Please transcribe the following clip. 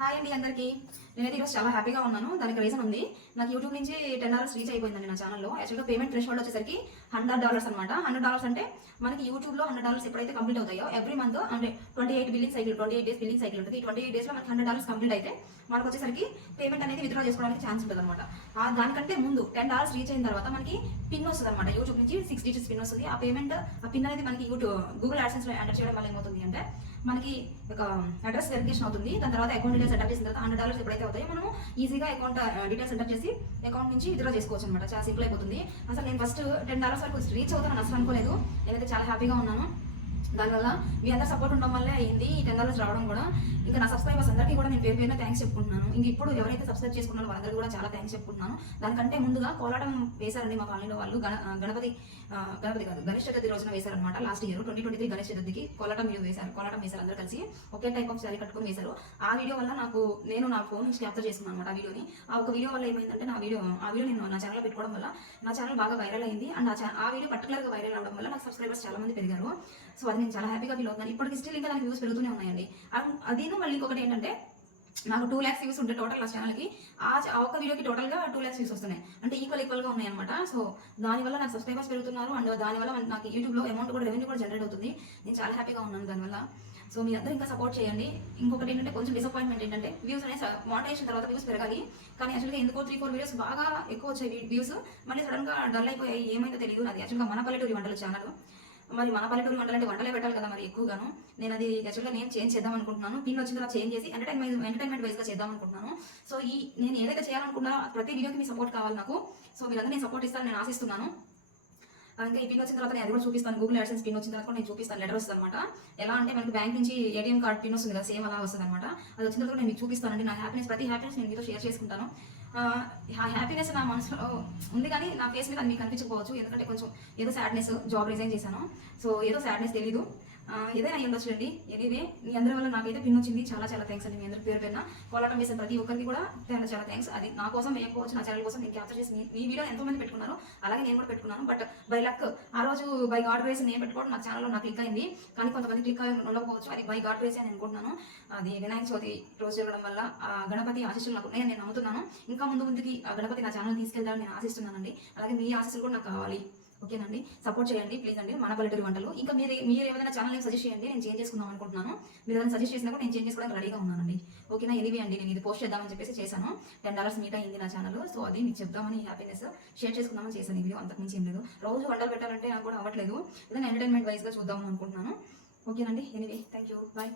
Hi అండి అందరికీ. నేనైతే ఈరోజు చాలా హ్యాపీగా ఉన్నాను. దానికి రీజన్ ఉంది. నాకు యూట్యూబ్ నుంచి $10 రీచ్ అయిపోయిందండి నా ఛానల్లో. యాక్చువల్గా పేమెంట్ థ్రెషోల్డ్ వచ్చేసరికి $100 అనమాట. $100 అంటే మనకి యూట్యూబ్లో $100 ఎప్పుడైతే కంప్లీట్ అవుతాయో ఎవ్రీ మంత్ అంటే 28 billing cycle 28 days billing cycle ఉంటుంది. 28 డేస్లో మనకి $100 కంప్లీట్ అయితే మనకు వచ్చేసరికి పేమెంట్ అనేది విత్డ్రా చేసుకోవడానికి ఛాన్స్ ఉంటుంది అనమాట. దానికంటే ముందు $10 రీచ్ అయిన తర్వాత మనకి పిన్ వస్తుంది అనమాట. యూట్యూబ్ నుంచి 6 digits పిన్ వస్తుంది. ఆ పేమెంట్ ఆ పిన్ అనేది మనకి గూగుల్ యాడ్సెన్స్లో ఎంటర్ చేయడం వల్ల ఏమవుతుంది అంటే మనకి ఒక అడ్రస్ వెరిఫికేషన్ అవుతుంది. దాని తర్వాత అకౌంట్ డీటెయిల్స్ ఎంటర్ చేసిన తర్వాత $100 ఎప్పుడైతే అవుతాయో మనము ఈజీగా అకౌంట్ డీటెయిల్స్ ఎంటర్ చేసి అకౌంట్ నుంచి విత్డ్రా చేసుకోవచ్చు అనమాట. చాలా సింపుల్ అయిపోతుంది. అసలు నేను ఫస్ట్ $10 వరకు రీచ్ అవుతానని అసలు అనుకోలేదు. నేనైతే చాలా హ్యాపీగా ఉన్నాను. దానివల్ల మీ అందరూ సపోర్ట్ ఉండడం వల్లే అయింది ఈ $10 రావడం కూడా. ఇంకా నా సబ్స్క్రైబర్స్ అందరికీ కూడా నేను పేరు పేరున థ్యాంక్స్ చెప్పుకుంటున్నాను. ఇంక ఇప్పుడు ఎవరైతే సబ్స్క్రైబ్ చేసుకున్నారో వాళ్ళందరూ కూడా చాలా థ్యాంక్స్ చెప్పుకుంటున్నాను. దానికంటే ముందుగా కోలాటం వేశారండి మా కాలనీలో వాళ్ళు. గణపతి కాదు గణేష్ చతుర్థి రోజున వేశారనమాట. లాస్ట్ ఇయర్ 2023 గణేష్ చతుర్థికి కోలాటం వేశారు. అందరూ కలిసి ఒకే టైప్ ఆఫ్ శారీ కట్టుకుని వేశారు. ఆ వీడియో వల్ల నేను నా ఫోన్ నుంచి క్యాప్చర్ చేసుకున్నాను అనమాట. ఆ వీడియోని ఆ ఒక వీడియో వల్ల ఏమైందంటే ఆ వీడియో నేను నా ఛానల్లో పెట్టుకోవడం వల్ల నా ఛానల్ బాగా వైరల్ అయింది. అండ్ ఆ వీడియో పర్టికులర్గా వైరల్ అవడం వల్ల నాకు సబ్స్క్రైబర్స్ చాలా మంది పెరిగారు. సో అది నేను చాలా హ్యాపీగా ఫీల్ అవుతున్నాను. ఇప్పటికి స్టిల్ ఇంకా దానికి వ్యూస్ పెరుగుతూనే ఉన్నాయండి. అదేను మళ్ళీ ఇంకొకటి ఏంటంటే నాకు 2 lakhs వ్యూస్ ఉంటాయి టోటల్ నా ఛానల్కి. ఆ ఒక్క వీడియోకి టోటల్గా 2 lakhs వ్యూస్ వస్తున్నాయి. అంటే ఈక్వల్గా ఉన్నాయి అనమాట. సో దానివల్ల నాకు సబ్స్క్రైబర్స్ పెరుగుతున్నారు. అండ్ దానివల్ల నాకు యూట్యూబ్లో అమౌంట్ కూడా రెవెన్యూ కూడా జనరేట్ అవుతుంది. నేను చాలా హ్యాపీగా ఉన్నాను దానివల్ల. సో మీ అందరూ ఇంకా సపోర్ట్ చేయండి. ఇంకొకటి ఏంటంటే కొంచెం డిసప్పాయింట్మెంట్ ఏంటంటే వ్యూస్ అనేది మానిటైజేషన్ తర్వాత వ్యూస్ పెరగాలి. కానీ యాక్చువల్గా ఎందుకో 3-4 వీడియోస్ బాగా ఎక్కువ వచ్చాయి వ్యూస్. మళ్ళీ సడన్గా డల్ అయిపోయాయి. ఏమైందో తెలియదు. నాది యాక్చువల్గా మన పల్లెటూరి వంటలు ఛానల్. మరి మన పల్లెటూరు వంటలు అంటే వంటలే పెట్టాలి కదా మరి ఎక్కువగాను. నేను అది యాక్చువల్గా నేను చేంజ్ చేద్దాం అనుకుంటున్నాను. పిన్ వచ్చిన తర్వాత చేంజ్ చేసి ఎంటర్టైన్మెంట్ వైజ్గా చేద్దాం అనుకుంటున్నాను. సో నేను ఏదైతే చేయాలనుకున్నా ప్రతి వీడియోకి మీ సపోర్ట్ కావాలి నాకు. సో మీరందరూ నేను సపోర్ట్ ఇస్తాను నేను ఆశిస్తున్నాను. ఇంకా ఈ పిన్ వచ్చిన తర్వాత నేను అది కూడా చూపిస్తాను. గూగుల్ యాడ్సెన్స్ పిన్ వచ్చిన తర్వాత నేను చూపిస్తాను. లెటర్ వస్తుంది అనమాట. ఎలా అంటే మనకి బ్యాంక్ నుంచి ఏటీఎం కార్డ్ పిన్ వస్తుంది కదా, సేమ్ అలా వస్తుంది అనమాట. అది వచ్చిన తర్వాత నేను మీకు చూపిస్తానండి. నా ప్రతి హ్యాపీనెస్ నేను మీతో షేర్ చేసుకుంటాను. ఆ హ్యాపీనెస్ నా మనసులో ఉంది కానీ నా ఫేస్ మీద అది మీకు కనిపించకపోవచ్చు. ఎందుకంటే కొంచెం ఏదో సాడ్నెస్, జాబ్ రిజైన్ చేశాను. సో ఏదో సాడ్నెస్ తెలీదు, ఏదైనా ఉండొచ్చు అండి. ఎనీవే మీ అందరి వల్ల నాకైతే పిన్ వచ్చింది. చాలా చాలా థ్యాంక్స్ అండి. మీ అందరి పేరు పేరున కోలాటం వేసిన ప్రతి ఒక్కరికి కూడా చాలా థ్యాంక్స్. అది నా కోసం వేయకపోవచ్చు, నా ఛానల్ కోసం నేను క్యాప్చర్ చేసి మీ వీడియో ఎంతో మంది పెట్టుకున్నారు. అలాగే నేను కూడా పెట్టుకున్నాను. బట్ బై లక్ ఆ రోజు బై గాడ్ గ్రేస్ నేను పెట్టుకోవడం నా ఛానల్లో నాకు క్లిక్ అయింది. కానీ కొంతమంది క్లిక్ ఉండకపోవచ్చు. అది బై గాడ్ గ్రేస్ అని అనుకుంటున్నాను. అది వినాయక చవితి రోజు జరగడం వల్ల ఆ గణపతి ఆశీస్సులు నాకు నేను నమ్ముతున్నాను. ఇంకా ముందుకి ఆ గణపతి నా ఛానల్ తీసుకెళ్తానని నేను ఆశిస్తున్నానండి. అలాగే మీ ఆశీస్సులు కూడా నాకు కావాలి. ఓకేనండి, సపోర్ట్ చేయండి ప్లీజ్ అండి. మన పల్లెటూరి వంటలు. ఇంకా మీరు ఏమైనా ఛానల్ నేమ్ సజెస్ట్ చేయండి, నేను చేంజ్ చేసుకుందాం అనుకుంటున్నాను. మీరు ఏదైనా సజెస్ట్ చేసినా కూడా నేను చేంజ్ చేసుకోవడానికి రెడీగా ఉన్నానండి. ఓకేనా? ఎనివే అండి, నేను ఇది పోస్ట్ చేద్దామని చెప్పేసి చేశాను. $10 మీట్ అయింది నా ఛానల్. సో అది మీకు చెప్దామని హ్యాపీనెస్ షేర్ చేసుకుందామని చేశాను ఈ వీడియో. అంతకుమించి ఏం లేదు. రోజు వంటలు పెట్టాలంటే నాకు కూడా అవ్వట్లేదు. ఏదైనా ఎంటర్టైన్మెంట్ వైజ్గా చూద్దామని అనుకుంటున్నాను. ఓకేనండి, ఎనివే థ్యాంక్ యూ, బాయ్.